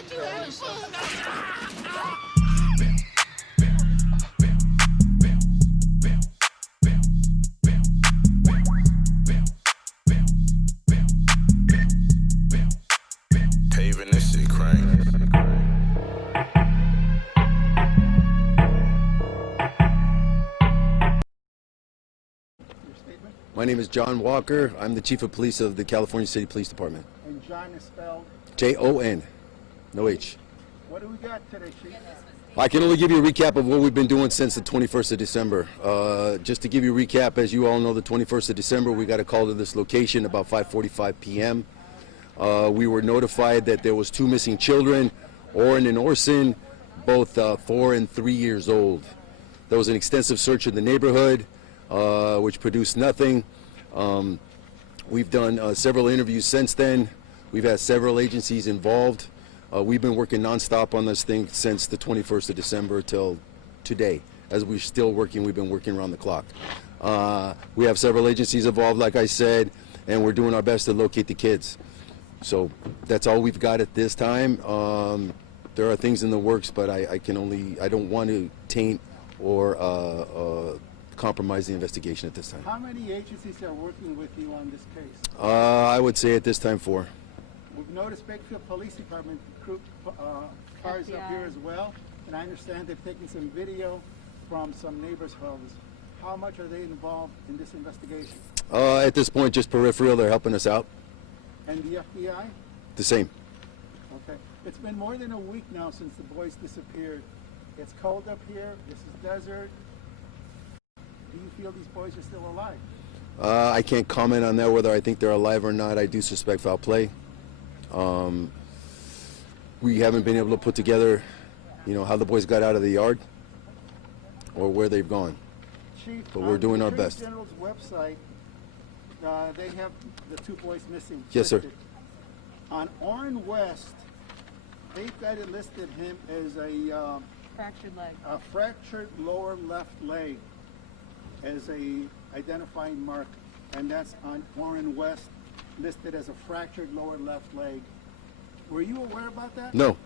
Paving this shit crank. My name is John Walker. I'm the Chief of Police of the California City Police Department. And John is spelled Jon, no H. What do we got today, Chief? I can only give you a recap of what we've been doing since the 21st of December. Just to give you a recap, as you all know, the 21st of December, we got a call to this location about 5:45 p.m. We were notified that there was two missing children, Oren and Orson, both 4 and 3 years old. There was an extensive search in the neighborhood, which produced nothing. We've done several interviews since then. We've had several agencies involved. We've been working nonstop on this thing since the 21st of December till today. As we're still working, we've been working around the clock. We have several agencies involved, like I said, and we're doing our best to locate the kids. So that's all we've got at this time. There are things in the works, but I don't want to taint or compromise the investigation at this time. How many agencies are working with you on this case? I would say at this time 4. We've noticed Bakefield Police Department cars up here as well, and I understand they've taken some video from some neighbors' homes. How much are they involved in this investigation? At this point, just peripheral. They're helping us out. And the FBI? The same. Okay. It's been more than a week now since the boys disappeared. It's cold up here. This is desert. Do you feel these boys are still alive? I can't comment on that, whether I think they're alive or not. I do suspect foul play. We haven't been able to put together, how the boys got out of the yard or where they've gone. Chief, but we're doing our Attorney best. General's website, they have the 2 boys missing. Yes, sir. listed. On Oren West, they've got it listed him as a Fractured leg. a fractured lower left leg as a identifying mark, and that's on Oren West, listed as a fractured lower left leg. Were you aware about that? No.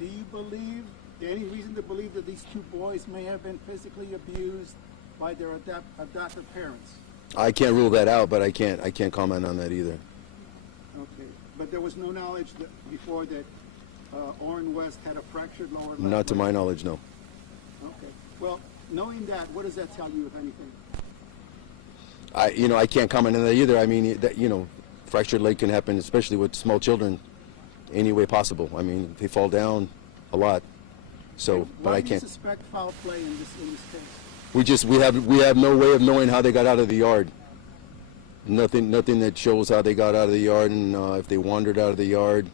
Do you believe, any reason to believe that these 2 boys may have been physically abused by their adoptive parents? I can't rule that out, but I can't comment on that either. Okay, but there was no knowledge that before that Oren West had a fractured lower left Not to leg? my knowledge, no. Okay, well, knowing that, what does that tell you, if anything? I can't comment on that either. I mean, fractured leg can happen, especially with small children, any way possible. I mean, they fall down a lot. So, but I can't. Why do you suspect foul play in this case? We have no way of knowing how they got out of the yard. Nothing that shows how they got out of the yard, and if they wandered out of the yard,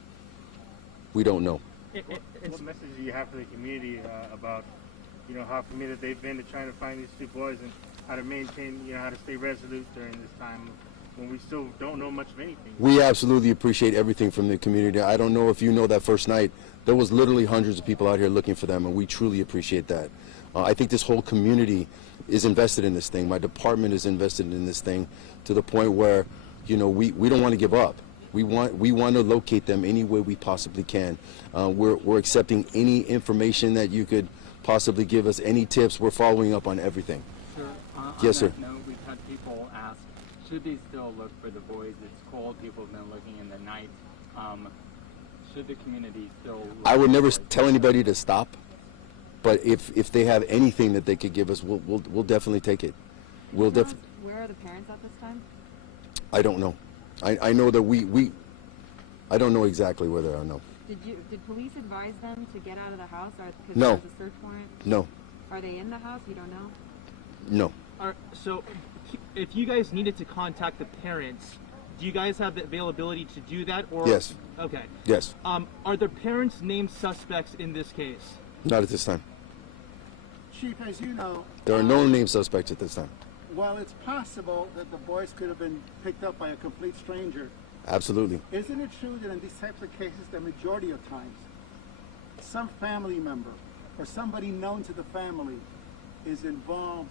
we don't know. What message do you have for the community about, how committed they've been to trying to find these 2 boys and how to maintain, how to stay resolute during this time when we still don't know much of anything? We absolutely appreciate everything from the community. I don't know if you know that first night, there was literally hundreds of people out here looking for them, and we truly appreciate that. I think this whole community is invested in this thing. My department is invested in this thing to the point where, we don't want to give up. We want to locate them any way we possibly can. We're accepting any information that you could possibly give us, any tips. We're following up on everything. Sir, yes, sir. On that note, we've had people ask, should they still look for the boys? It's cold. People have been looking in the night. Should the community still look I would for never the boys? tell anybody to stop, but if they have anything that they could give us, we'll definitely take it. Where are the parents at this time? I don't know. I know that I don't know exactly where they are. No. Did police advise them to get out of the house, or because No. there was a search warrant? No. Are they in the house? You don't know. No. So, if you guys needed to contact the parents, do you guys have the availability to do that? Or Yes. Okay. Yes. Are the parents named suspects in this case? Not at this time. Chief, as you know, There are no named suspects at this time. while it's possible that the boys could have been picked up by a complete stranger, Absolutely. isn't it true that in these types of cases, the majority of times, some family member or somebody known to the family is involved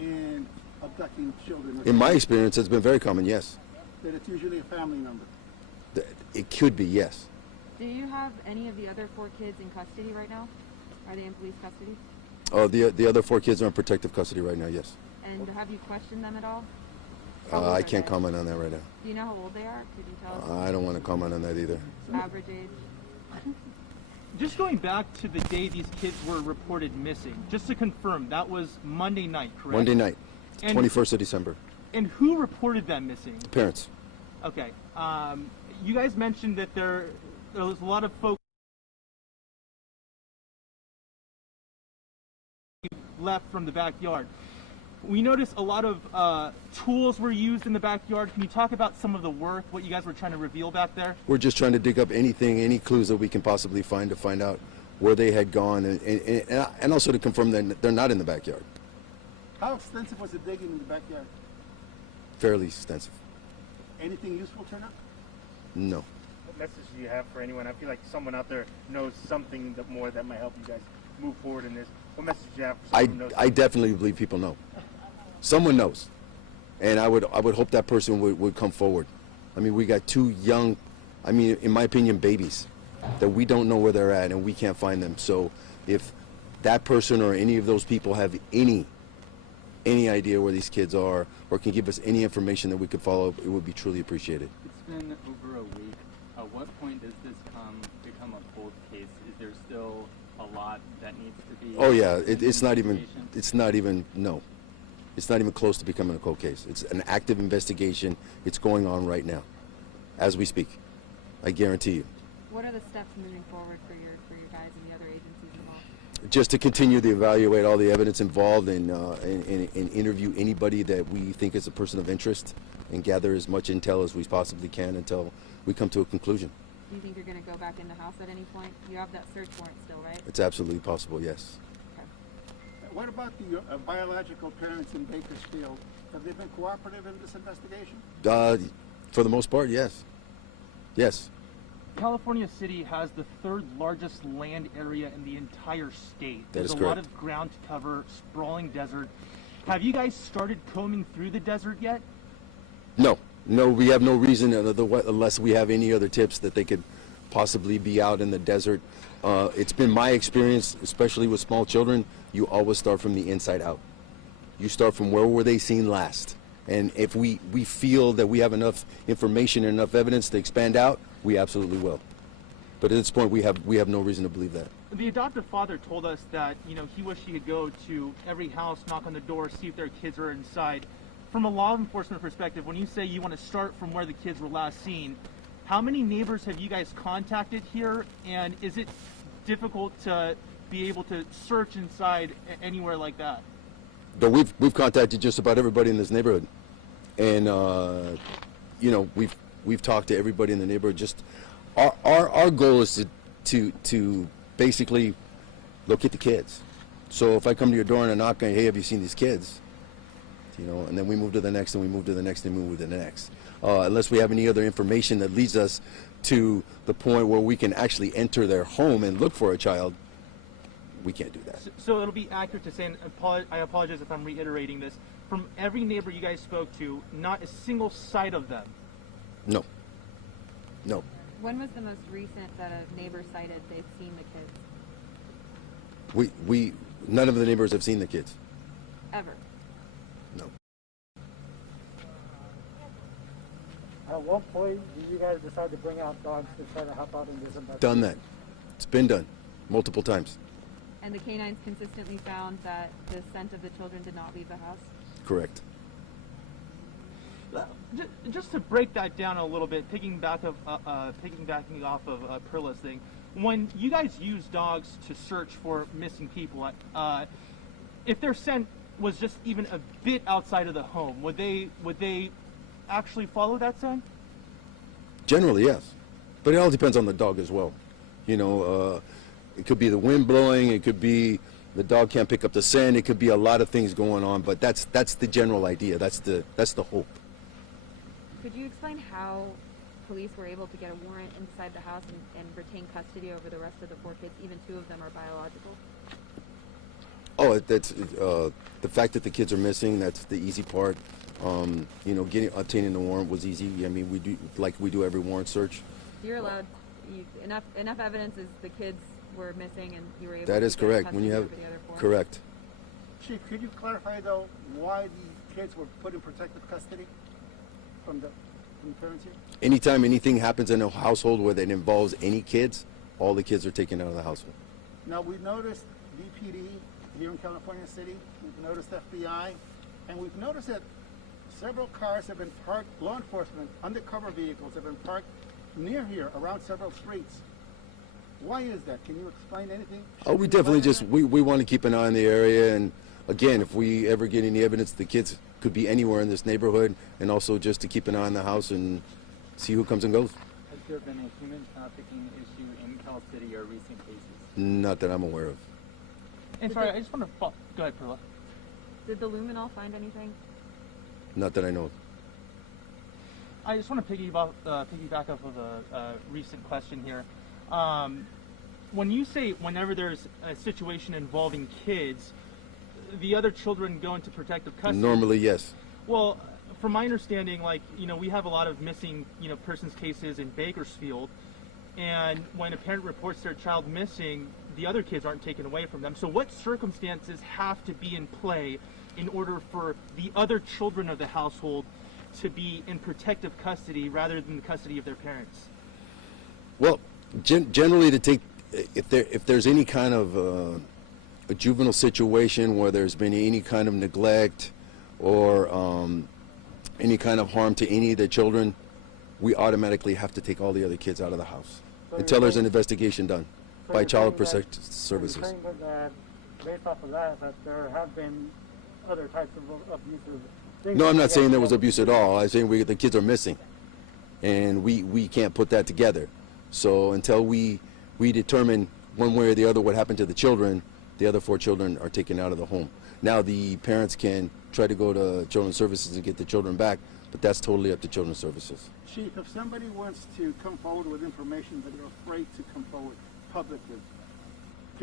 in abducting children? In my experience, it's been very common, yes. That it's usually a family member. It could be, yes. Do you have any of the other 4 kids in custody right now? Are they in police custody? The other 4 kids are in protective custody right now, yes. And have you questioned them at all? How old I are can't they? comment on that right now. Do you know how old they are? Could you tell us? I don't want to comment on that either. Average age? Just going back to the day these kids were reported missing, just to confirm, that was Monday night, correct? Monday night, And- 21st of December. And who reported them missing? Parents. Okay. You guys mentioned that there was a lot of folks left from the backyard. We noticed a lot of tools were used in the backyard. Can you talk about some of the work, what you guys were trying to reveal back there? We're just trying to dig up anything, any clues that we can possibly find to find out where they had gone, and also to confirm that they're not in the backyard. How extensive was the digging in the backyard? Fairly extensive. Anything useful turn up? No. What message do you have for anyone? I feel like someone out there knows something more that might help you guys move forward in this. What message do you have for someone who knows? I definitely believe people know. Someone knows, and I would hope that person would come forward. I mean, we got 2 young, I mean, in my opinion, babies that we don't know where they're at and we can't find them. So if that person or any of those people have any idea where these kids are or can give us any information that we could follow up, it would be truly appreciated. It's been over a week. At what point does this become a cold case? Is there still a lot that needs to be? Oh yeah, it's not even close to becoming a cold case. It's an active investigation. It's going on right now, as we speak. I guarantee you. What are the steps moving forward for your guys and the other agencies involved? Just to continue to evaluate all the evidence involved and interview anybody that we think is a person of interest and gather as much intel as we possibly can until we come to a conclusion. Do you think you're going to go back in the house at any point? You have that search warrant still, right? It's absolutely possible, yes. Okay. What about the biological parents in Bakersfield? Have they been cooperative in this investigation? For the most part, yes. Yes. California City has the 3rd largest land area in the entire state. That is There's a lot correct. of ground to cover, sprawling desert. Have you guys started combing through the desert yet? No, we have no reason unless we have any other tips that they could possibly be out in the desert. It's been my experience, especially with small children, you always start from the inside out. You start from where were they seen last. And if we feel that we have enough information and enough evidence to expand out, we absolutely will. But at this point, we have no reason to believe that. The adoptive father told us that, he wished he could go to every house, knock on the door, see if their kids are inside. From a law enforcement perspective, when you say you want to start from where the kids were last seen, how many neighbors have you guys contacted here? And is it difficult to be able to search inside anywhere like that? But we've contacted just about everybody in this neighborhood, and we've talked to everybody in the neighborhood. Just our goal is to basically locate the kids. So if I come to your door and I knock, hey, have you seen these kids? And then we move to the next, and we move to the next, and we move to the next. Unless we have any other information that leads us to the point where we can actually enter their home and look for a child, we can't do that. So it'll be accurate to say, and I apologize if I'm reiterating this, from every neighbor you guys spoke to, not a single sight of them? No. When was the most recent that a neighbor cited they've seen the kids? None of the neighbors have seen the kids. Ever? No. At what point do you guys decide to bring out dogs to try to help out in this investigation? Done that. It's been done multiple times. And the canines consistently found that the scent of the children did not leave the house? Correct. Just to break that down a little bit, piggybacking off of Perla's thing, when you guys use dogs to search for missing people, if their scent was just even a bit outside of the home, would they actually follow that scent? Generally, yes. But it all depends on the dog as well. It could be the wind blowing, it could be the dog can't pick up the scent, it could be a lot of things going on, but that's the general idea. That's the hope. Could you explain how police were able to get a warrant inside the house and retain custody over the rest of the 4 kids? Even 2 of them are biological. Oh, that's the fact that the kids are missing. That's the easy part. Obtaining the warrant was easy. I mean, we do every warrant search. You're allowed enough evidence is the kids were missing and you were able That to is get correct. When you custody have, over the other four. correct. Chief, could you clarify though why the kids were put in protective custody from the parents here? Anytime anything happens in a household where it involves any kids, all the kids are taken out of the household. Now we've noticed BPD here in California City, we've noticed FBI, and we've noticed that several cars have been parked, law enforcement, undercover vehicles have been parked near here around several streets. Why is that? Can you explain anything? Oh, we definitely just, we want to keep an eye on the area, and again, if we ever get any evidence the kids could be anywhere in this neighborhood, and also just to keep an eye on the house and see who comes and goes. Has there been a human trafficking issue in Cal City or recent cases? Not that I'm aware of. And sorry, I just want to go ahead, Perla. Did the Luminol find anything? Not that I know of. I just want to piggyback off of a recent question here. When you say whenever there's a situation involving kids, the other children go into protective custody. Normally, yes. Well, from my understanding, like, you know, we have a lot of missing, you know, persons cases in Bakersfield, and when a parent reports their child missing, the other kids aren't taken away from them. So what circumstances have to be in play in order for the other children of the household to be in protective custody rather than the custody of their parents? Well, generally, to take, if there's any kind of a juvenile situation where there's been any kind of neglect or any kind of harm to any of the children, we automatically have to take all the other kids out of the house So until there's an saying- investigation done so by you're Child saying Protective that- Services. You're saying that based off of that there have been other types of abusive things. No, I'm that not saying there was you abuse at all. I'm saying the kids are missing, and we can't put that together. So until we determine one way or the other what happened to the children, the other 4 children are taken out of the home. Now the parents can try to go to Children's Services and get the children back, but that's totally up to Children's Services. Chief, if somebody wants to come forward with information that they're afraid to come forward publicly,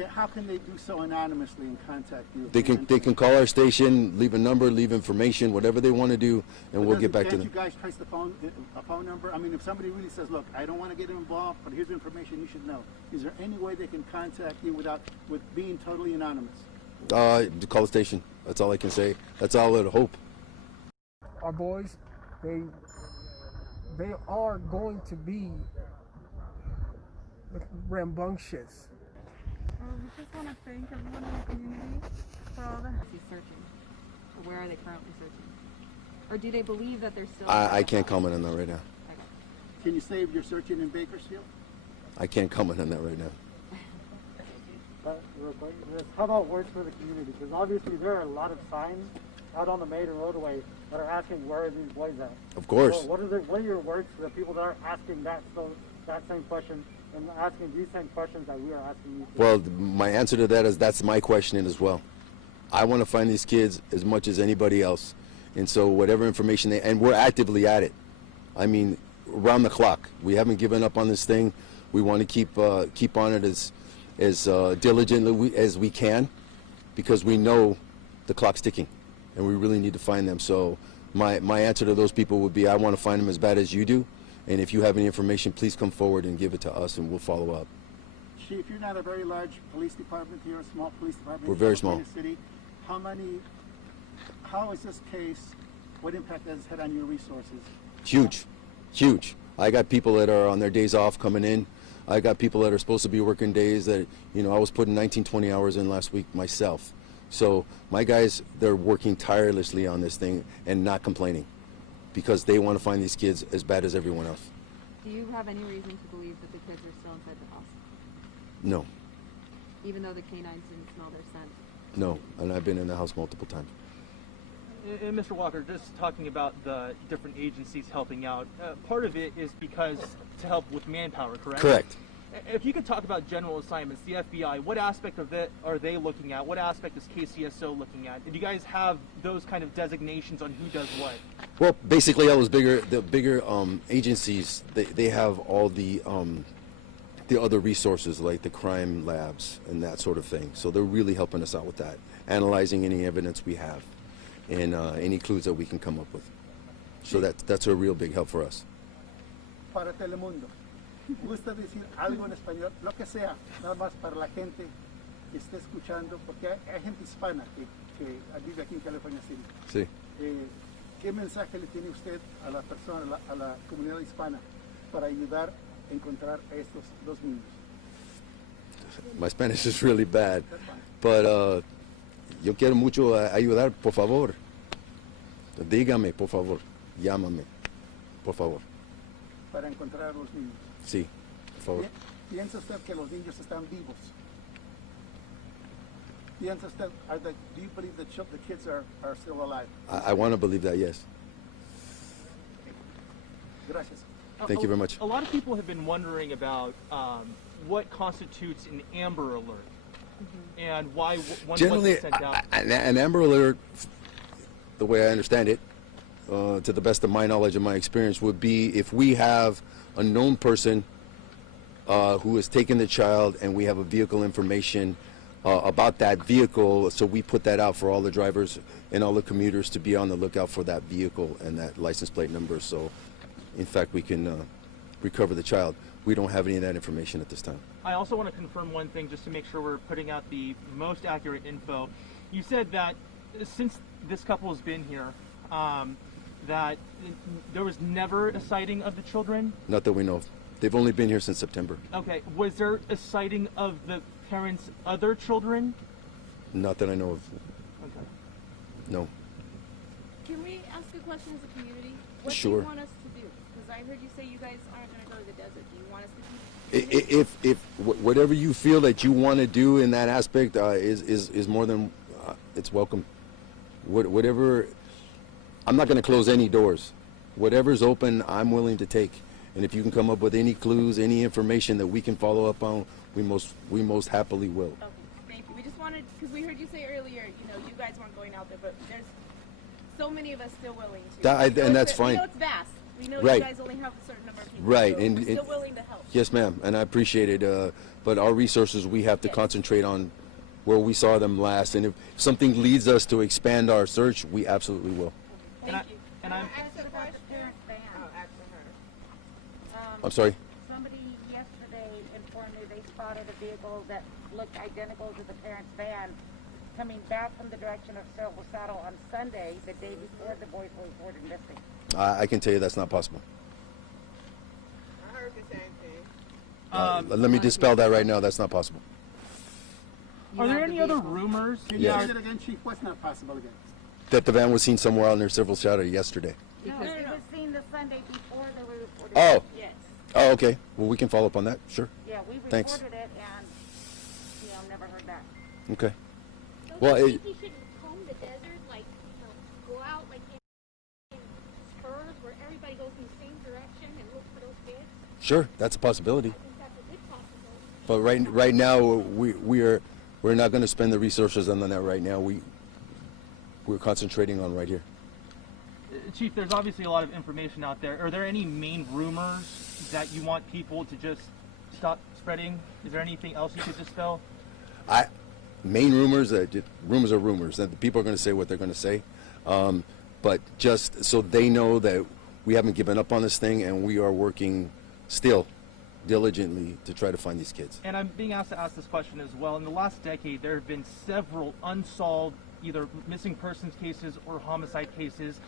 how can they do so anonymously and contact you? They can call our station, leave a number, leave information, whatever they want to do, and we'll get back to Can't them. you guys trace a phone number? I mean, if somebody really says, look, I don't want to get involved, but here's information you should know. Is there any way they can contact you with being totally anonymous? Call the station. That's all I can say. That's all I'd hope. Our boys, they are going to be rambunctious. We just want to thank everyone in the community for all the He's searching. Or where are they currently searching? Or do they believe that they're still... I can't comment on that right now. Okay. Can you say if you're searching in Bakersfield? I can't comment on that right now. But real quick, how about words for the community? Because obviously there are a lot of signs out on the Maiden roadway that are asking where are these boys at. Of course. So what are your words for the people that are asking that same question and asking these same questions that we are asking you? Well, my answer to that is that's my question as well. I want to find these kids as much as anybody else, and so whatever information and we're actively at it. I mean, around the clock. We haven't given up on this thing. We want to keep on it as diligently as we can, because we know the clock's ticking, and we really need to find them. So my answer to those people would be, I want to find them as bad as you do, and if you have any information, please come forward and give it to us, and we'll follow up. Chief, you're not a very large police department here, a small police department. We're in very California small. City. How is this case, what impact has it had on your resources? Huge, huge. I got people that are on their days off coming in. I got people that are supposed to be working days that, you know, I was putting 19, 20 hours in last week myself. So my guys, they're working tirelessly on this thing and not complaining, because they want to find these kids as bad as everyone else. Do you have any reason to believe that the kids are still inside the house? No, Even though the canines didn't smell their scent? no, and I've been in the house multiple times. And Mr. Walker, just talking about the different agencies helping out, part of it is because to help with manpower, correct? Correct. If you could talk about general assignments, the FBI, what aspect of it are they looking at? What aspect is KCSO looking at? Do you guys have those kind of designations on who does what? Well, basically, all those bigger agencies, they have all the other resources like the crime labs and that sort of thing. So they're really helping us out with that, analyzing any evidence we have and any clues that we can come up with. So that's a real big help for us. Para Telemundo. ¿gusta decir algo en español? Lo que sea, nada más para la gente que esté escuchando, porque hay gente hispana que vive aquí en California City. Sí. ¿Qué mensaje le tiene usted a la persona, a la comunidad hispana, para ayudar a encontrar a estos dos niños? My Spanish is really bad, but yo quiero mucho ayudar, por favor. Dígame, por favor. Llámame, por favor. Para encontrar a los niños. Sí, por favor. ¿Piensa usted que los niños están vivos? ¿Piensa usted, do you believe that the kids are still alive? I want to believe that, yes. Gracias. Thank you very much. A lot of people have been wondering about what constitutes an Amber Alert and why one Generally, wasn't sent out. an Amber Alert, the way I understand it, to the best of my knowledge and my experience, would be if we have a known person who has taken the child and we have a vehicle information about that vehicle, so we put that out for all the drivers and all the commuters to be on the lookout for that vehicle and that license plate number, so in fact we can recover the child. We don't have any of that information at this time. I also want to confirm one thing just to make sure we're putting out the most accurate info. You said that since this couple has been here, that there was never a sighting of the children? Not that we know of. They've only been here since September. Okay. Was there a sighting of the parents' other children? Not that I know of. Okay. No. Can we ask a question as a community? What Sure. do you want us to do? Because I heard you say you guys aren't going to go to the desert. Do you want us to keep? If whatever you feel that you want to do in that aspect is more than it's welcome. Whatever, I'm not going to close any doors. Whatever's open, I'm willing to take. And if you can come up with any clues, any information that we can follow up on, we most happily will. Okay, thank you. We just wanted, because we heard you say earlier, you guys weren't going out there, but there's so many of us still willing to. And that's fine. We know it's vast. We know Right. you guys only have a certain number of people. Right, So and we're still willing to help. Yes, ma'am, and I appreciate it. But our resources, we have to Yes. concentrate on where we saw them last. And if something leads us to expand our search, we absolutely will. Thank you. And I'm I'm sorry. Somebody yesterday informed me they spotted a vehicle that looked identical to the parents' van coming back from the direction of Silver Saddle on Sunday, the day before the boys were reported missing. I can tell you that's not possible. I heard the same thing. Let me dispel that right now. That's not possible. Are there any other rumors? Can you Yes. say it again, Chief? What's not possible again? That the van was seen somewhere out near Silver Shadow yesterday. No, it was seen the Sunday before they were reported. Oh. Yes. Oh, okay. Well, we can follow up on that. Sure. Yeah, we Thanks. reported it and, never heard back. Okay. So Well, do you think you should comb the desert, like, go out like in spurs where everybody goes in the same direction and look for those kids? Sure, that's a possibility. I think that's a good possibility. But right now we're not going to spend the resources on that right now. We're concentrating on right here. Chief, there's obviously a lot of information out there. Are there any main rumors that you want people to just stop spreading? Is there anything else you could dispel? Main rumors, rumors are rumors, and the people are going to say what they're going to say. But just so they know that we haven't given up on this thing, and we are working still diligently to try to find these kids. And I'm being asked to ask this question as well. In the last decade, there have been several unsolved either missing persons cases or homicide cases.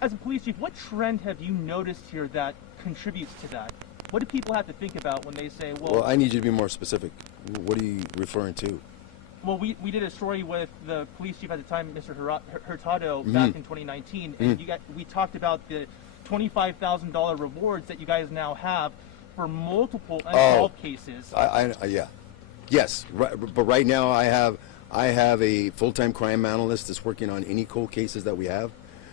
As a police chief, what trend have you noticed here that contributes to that? What do people have to think about when they say, Well, I need you to be more specific. What are you referring to? Well, we did a story with the police chief at the time, Mr. Hurtado, back in 2019, and we talked about the $25,000 rewards that you guys now have for multiple unsolved cases. Yeah. Yes, but right now I have a full-time crime analyst that's working on any cold cases that we have.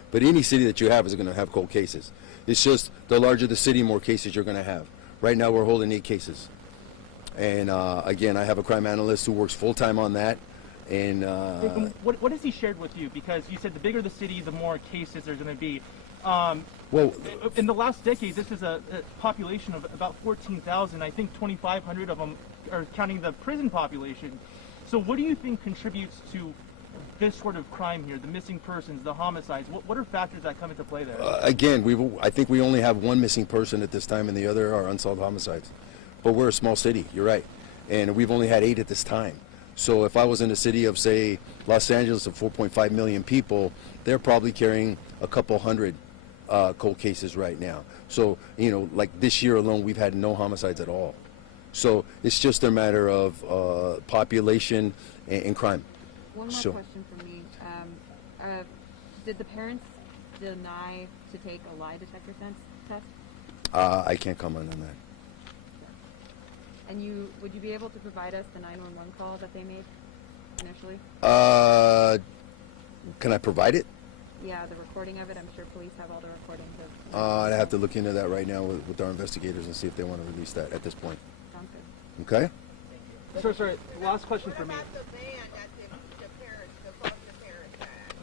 But any city that you have is going to have cold cases. It's just the larger the city, more cases you're going to have. Right now we're holding 8 cases. And again, I have a crime analyst who works full-time on that. And what has he shared with you? Because you said the bigger the city, the more cases there's going to be. well, in the last decade, this is a population of about 14,000. I think 2,500 of them are counting the prison population. So what do you think contributes to this sort of crime here, the missing persons, the homicides? What are factors that come into play there? Again, I think we only have one missing person at this time, and the other are unsolved homicides. But we're a small city, you're right, and we've only had 8 at this time. So if I was in a city of, say, Los Angeles of 4.5 million people, they're probably carrying a couple hundred cold cases right now. So, you know, like this year alone, we've had no homicides at all. So it's just a matter of population and crime. One more question from me. Did the parents deny to take a lie detector test? I can't comment on that. And would you be able to provide us the 911 call that they made initially? Can I provide it? Yeah, the recording of it. I'm sure police have all the recordings of. I'd have to look into that right now with our investigators and see if they want to release that at this point. Sounds good. Okay? Sorry, last question for me.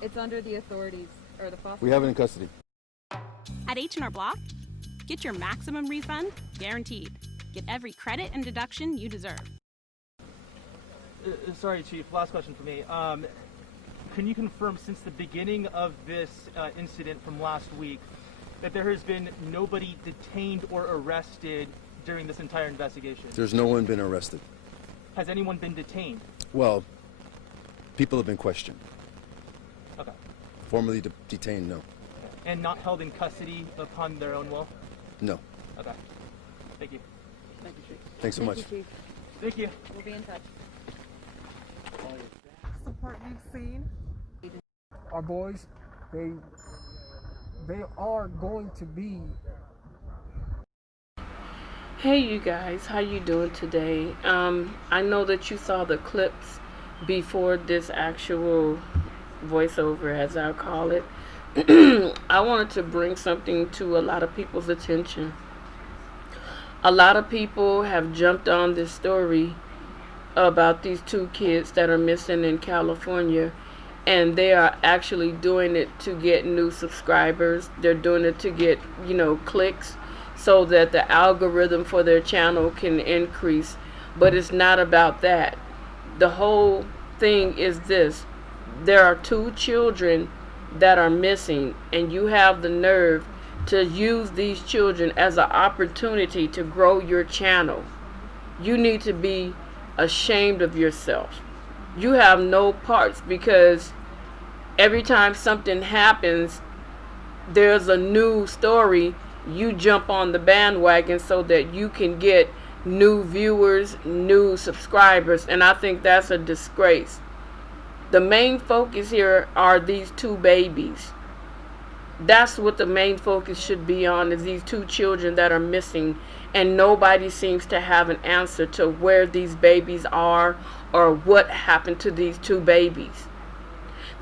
It's under the authorities, or the foster. We have it in custody. At H&R Block, get your maximum refund guaranteed. Get every credit and deduction you deserve. Sorry, Chief, last question for me. Can you confirm, since the beginning of this incident from last week, that there has been nobody detained or arrested during this entire investigation? There's no one been arrested. Has anyone been detained? Well, people have been questioned. Okay. Formally detained, no. And not held in custody upon their own will? No. Okay. Thank you. Thank you, Chief. Thanks so much. Thank you, Chief. Thank you. We'll be in touch. Support you've seen. Our boys, they are going to be. Hey you guys, how you doing today? I know that you saw the clips before this actual voiceover, as I'll call it. I wanted to bring something to a lot of people's attention. A lot of people have jumped on this story about these 2 kids that are missing in California, and they are actually doing it to get new subscribers. They're doing it to get, clicks, so that the algorithm for their channel can increase. But it's not about that. The whole thing is this: there are 2 children that are missing, and you have the nerve to use these children as an opportunity to grow your channel. You need to be ashamed of yourself. You have no parts, because every time something happens, there's a new story. You jump on the bandwagon so that you can get new viewers, new subscribers, and I think that's a disgrace. The main focus here are these 2 babies. That's what the main focus should be on, is these 2 children that are missing, and nobody seems to have an answer to where these babies are or what happened to these 2 babies.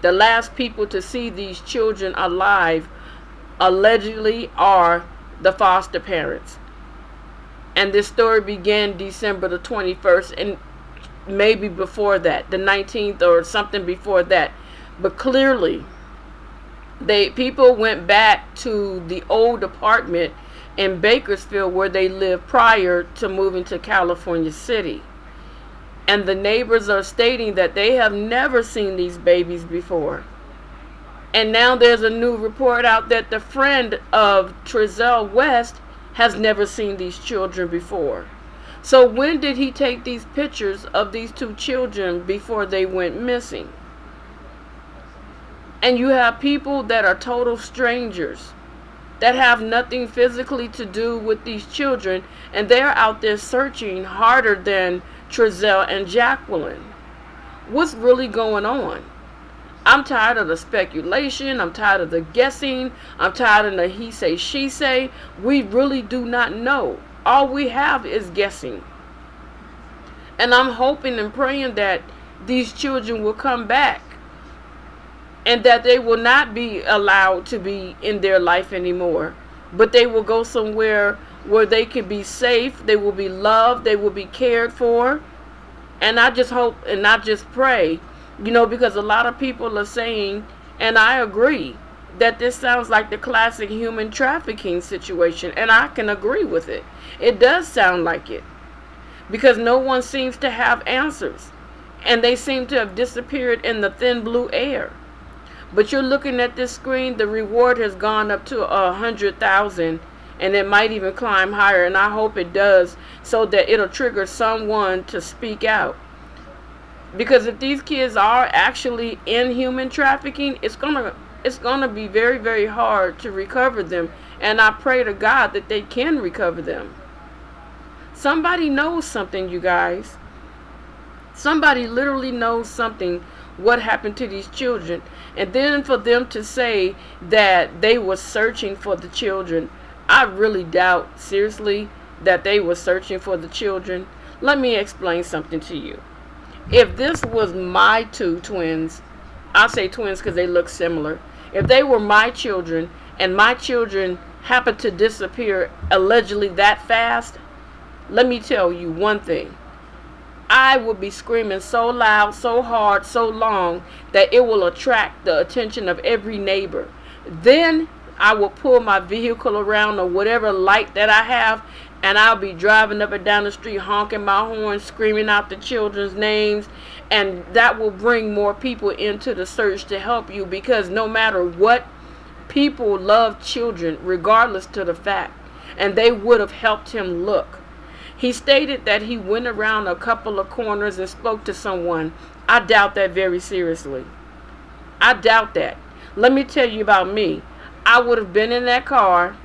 The last people to see these children alive allegedly are the foster parents. And this story began December the 21st, and maybe before that, the 19th or something before that. But clearly, people went back to the old apartment in Bakersfield where they lived prior to moving to California City. And the neighbors are stating that they have never seen these babies before. And now there's a new report out that the friend of Trezell West has never seen these children before. So when did he take these pictures of these 2 children before they went missing? And you have people that are total strangers that have nothing physically to do with these children, and they're out there searching harder than Trezell and Jacqueline. What's really going on? I'm tired of the speculation. I'm tired of the guessing. I'm tired of the he say, she say. We really do not know. All we have is guessing. And I'm hoping and praying that these children will come back, and that they will not be allowed to be in their life anymore, but they will go somewhere where they can be safe, they will be loved, they will be cared for. And I just hope and I just pray, because a lot of people are saying, and I agree, that this sounds like the classic human trafficking situation, and I can agree with it. It does sound like it, because no one seems to have answers. and they seem to have disappeared in the thin blue air. But you're looking at this screen, the reward has gone up to 100,000, and it might even climb higher, and I hope it does, so that it'll trigger someone to speak out. Because if these kids are actually in human trafficking, it's gonna be very, very hard to recover them, and I pray to God that they can recover them. Somebody knows something, you guys. Somebody literally knows something, what happened to these children. And then for them to say that they were searching for the children, I really doubt, seriously, that they were searching for the children. Let me explain something to you. If this was my two twins, I'll say twins because they look similar. If they were my children and my children happened to disappear allegedly that fast, let me tell you one thing. I would be screaming so loud, so hard, so long that it will attract the attention of every neighbor. Then I will pull my vehicle around or whatever light that I have, and I'll be driving up and down the street honking my horn, screaming out the children's names, and that will bring more people into the search to help you, because no matter what, people love children regardless to the fact, and they would have helped him look. He stated that he went around a couple of corners and spoke to someone. I doubt that very seriously. I doubt that. Let me tell you about me. I would have been in that car.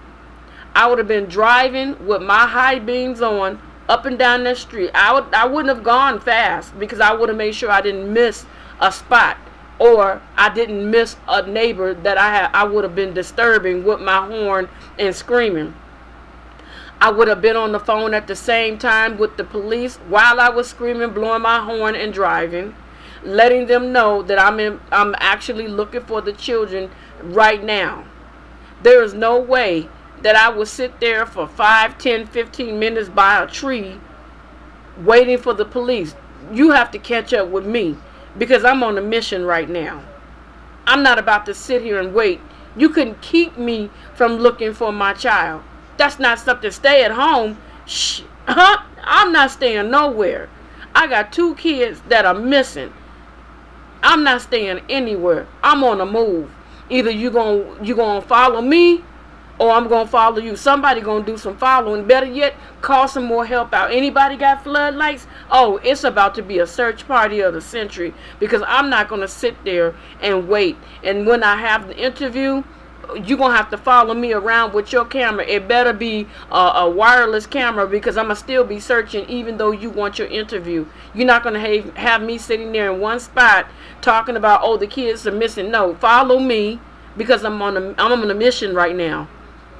I would have been driving with my high beams on up and down that street. I wouldn't have gone fast because I would have made sure I didn't miss a spot, or I didn't miss a neighbor that I would have been disturbing with my horn and screaming. I would have been on the phone at the same time with the police while I was screaming, blowing my horn and driving, letting them know that I'm actually looking for the children right now. There is no way that I would sit there for 5, 10, 15 minutes by a tree waiting for the police. You have to catch up with me because I'm on a mission right now. I'm not about to sit here and wait. You couldn't keep me from looking for my child. That's not something. Stay at home. I'm not staying nowhere. I got 2 kids that are missing. I'm not staying anywhere. I'm on the move. Either you gonna follow me, or I'm gonna follow you. Somebody gonna do some following. Better yet, call some more help out. Anybody got floodlights? Oh, it's about to be a search party of the century, because I'm not gonna sit there and wait. And when I have the interview, you're going to have to follow me around with your camera. It better be a wireless camera, because I'm going to still be searching even though you want your interview. You're not going to have me sitting there in one spot talking about, oh, the kids are missing. No, follow me, because I'm on a mission right now.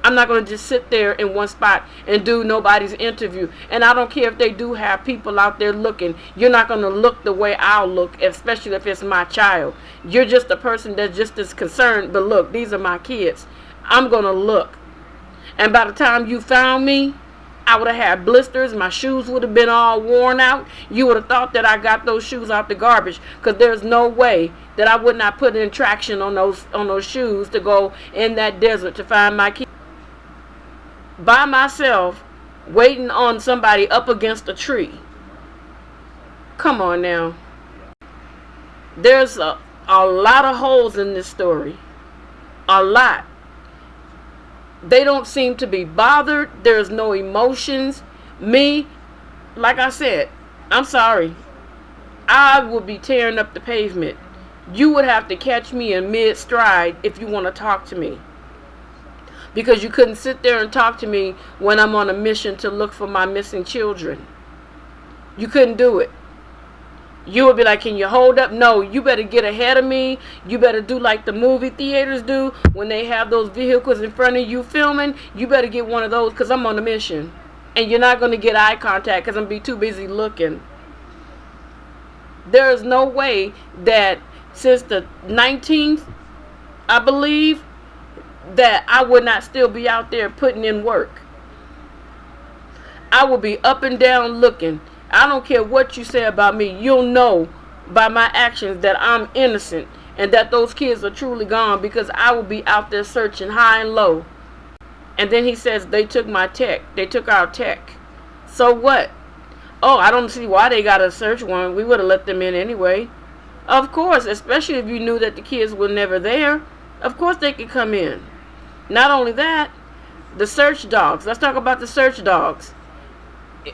I'm not going to just sit there in one spot and do nobody's interview. And I don't care if they do have people out there looking. You're not going to look the way I'll look, especially if it's my child. You're just a person that's just as concerned. But look, these are my kids. I'm going to look. And by the time you found me, I would have had blisters. My shoes would have been all worn out. You would have thought that I got those shoes out the garbage, because there's no way that I would not put in traction on those shoes to go in that desert to find my kids. By myself, waiting on somebody up against a tree. Come on now. There's a lot of holes in this story. A lot. They don't seem to be bothered. There's no emotions. Me, like I said, I'm sorry. I would be tearing up the pavement. You would have to catch me in mid-stride if you want to talk to me. Because you couldn't sit there and talk to me when I'm on a mission to look for my missing children. You couldn't do it. You would be like, can you hold up? No, you better get ahead of me. You better do like the movie theaters do when they have those vehicles in front of you filming. You better get one of those, because I'm on a mission. And you're not going to get eye contact because I'm going to be too busy looking. There is no way that since the 19th, I believe, that I would not still be out there putting in work. I will be up and down looking. I don't care what you say about me. You'll know by my actions that I'm innocent and that those kids are truly gone, because I will be out there searching high and low. And then he says they took my tech. They took our tech. So what? oh, I don't see why they got a search warrant. We would have let them in anyway. Of course, especially if you knew that the kids were never there. Of course they could come in. Not only that, the search dogs. Let's talk about the search dogs.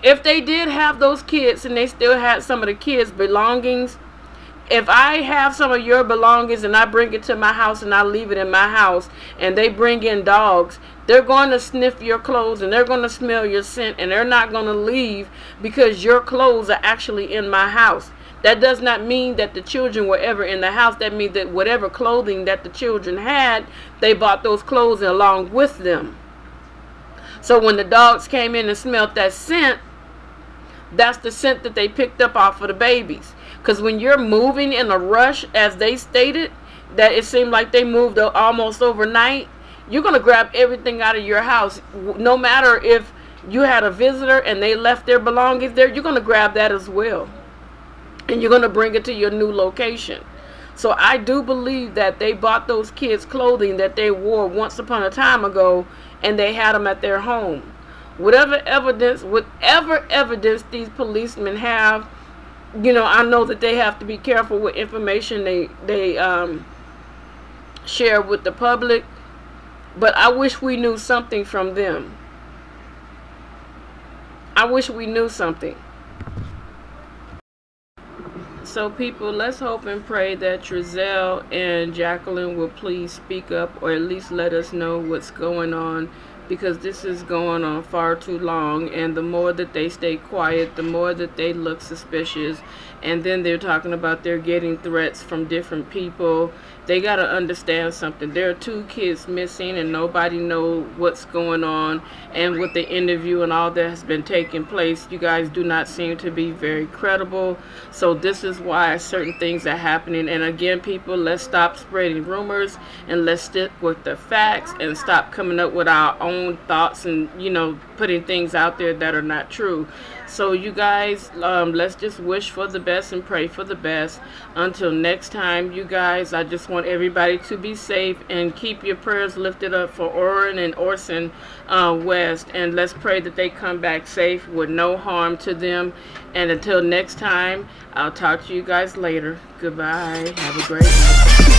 If they did have those kids and they still had some of the kids' belongings, if I have some of your belongings and I bring it to my house and I leave it in my house and they bring in dogs, they're going to sniff your clothes and they're going to smell your scent and they're not going to leave because your clothes are actually in my house. That does not mean that the children were ever in the house. That means that whatever clothing that the children had, they bought those clothes along with them. So when the dogs came in and smelled that scent, that's the scent that they picked up off of the babies. Because when you're moving in a rush, as they stated, that it seemed like they moved almost overnight, you're going to grab everything out of your house. No matter if you had a visitor and they left their belongings there, you're going to grab that as well. And you're going to bring it to your new location. So I do believe that they bought those kids clothing that they wore once upon a time ago and they had them at their home. Whatever evidence these policemen have, you know, I know that they have to be careful with information they share with the public, but I wish we knew something from them. I wish we knew something. So people, let's hope and pray that Trezell and Jacqueline will please speak up or at least let us know what's going on, because this is going on far too long, and the more that they stay quiet, the more that they look suspicious. And then they're talking about they're getting threats from different people. They got to understand something. There are 2 kids missing and nobody knows what's going on. And with the interview and all that has been taking place, you guys do not seem to be very credible. So this is why certain things are happening. And again, people, let's stop spreading rumors and let's stick with the facts and stop coming up with our own thoughts and, you know, putting things out there that are not true. So you guys, let's just wish for the best and pray for the best. Until next time, you guys, I just want everybody to be safe and keep your prayers lifted up for Orrin and Orson West. And let's pray that they come back safe with no harm to them. And until next time, I'll talk to you guys later. Goodbye. Have a great night.